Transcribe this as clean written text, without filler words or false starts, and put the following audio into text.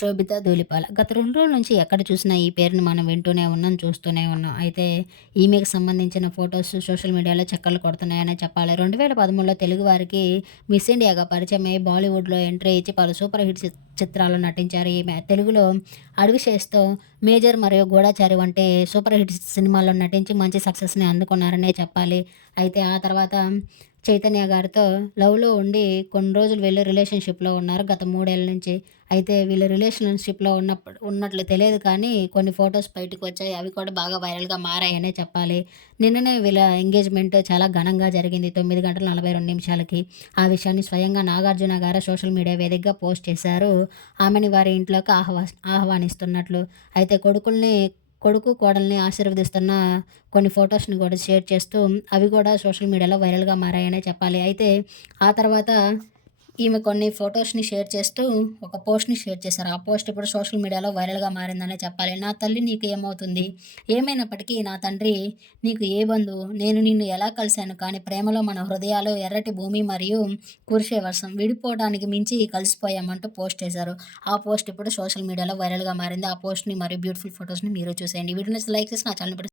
శోభిత ధూళిపాల. గత 2 రోజుల నుంచి ఎక్కడ చూసినా ఈ పేరుని మనం వింటూనే ఉన్నాం, చూస్తూనే ఉన్నాం. అయితే ఈమెకు సంబంధించిన ఫోటోస్ సోషల్ మీడియాలో చక్కర్లు కొడుతున్నాయనే చెప్పాలి. 2013లో తెలుగు వారికి మిస్ ఇండియాగా పరిచయమై బాలీవుడ్‌లో ఎంట్రీ ఇచ్చి పలు సూపర్ హిట్ చిత్రాల్లో నటించారు ఈమె. తెలుగులో 'అడవిశేష్'తో 'మేజర్' మరియు 'గూఢచారి' వంటి సూపర్ హిట్ సినిమాల్లో నటించి మంచి సక్సెస్‌ని అందుకున్నారనే చెప్పాలి. అయితే ఆ తర్వాత చైతన్య గారితో లవ్‌లో ఉండి కొన్ని రోజులు వీళ్ళు రిలేషన్‌షిప్‌లో ఉన్నారు గత 3 ఏళ్ల నుంచి. అయితే వీళ్ళు రిలేషన్‌షిప్‌లో ఉన్నట్లు తెలియదు కానీ కొన్ని ఫోటోస్ బయటకొచ్చాయి. అవి కూడా బాగా వైరల్‌గా మారాయనే చెప్పాలి. నిన్ననే వీళ్ళ ఎంగేజ్‌మెంట్ చాలా ఘనంగా జరిగింది. 9 గంటల 42 నిమిషాలకి. ఆ విషయాన్ని స్వయంగా నాగార్జున గారే సోషల్ మీడియా వేదికగా పోస్ట్ చేశారు. ఆమెని వారి ఇంట్లోకి ఆహ్వానిస్తున్నట్లు. అయితే కొడుకు, కోడల్ని ఆశీర్వదిస్తున్న కొన్ని ఫోటోస్‌ని కూడా షేర్ చేస్తూ అవి కూడా సోషల్ మీడియాలో వైరల్‌గా మారాయనే చెప్పాలి. అయితే ఆ తర్వాత ఈమె కొన్ని ఫోటోస్‌ని షేర్ చేస్తూ ఒక పోస్ట్‌ని షేర్ చేశారు. ఆ పోస్ట్ ఇప్పుడు సోషల్ మీడియాలో వైరల్‌గా మారిందనే చెప్పాలి. "నా తల్లి నీకు ఏమవుతుంది? ఏమైనప్పటికీ నా తండ్రి నీకు ఏ బంధువు? నేను నిన్ను ఎలా కలిసాను కానీ ప్రేమలో మన హృదయాలు ఎర్రటి భూమి మరియు కురిసే వర్షం. విడిపోవడానికి మించి కలిసిపోయామంటూ పోస్ట్ చేశారు. ఆ పోస్ట్ ఇప్పుడు సోషల్ మీడియాలో వైరల్‌గా మారింది. ఆ పోస్ట్‌ని మరియు బ్యూటిఫుల్ ఫోటోస్‌ని మీరు చూసేయండి. ఈ వీడియో నచ్చితే లైక్ చేసి నా ఛానెల్‌ని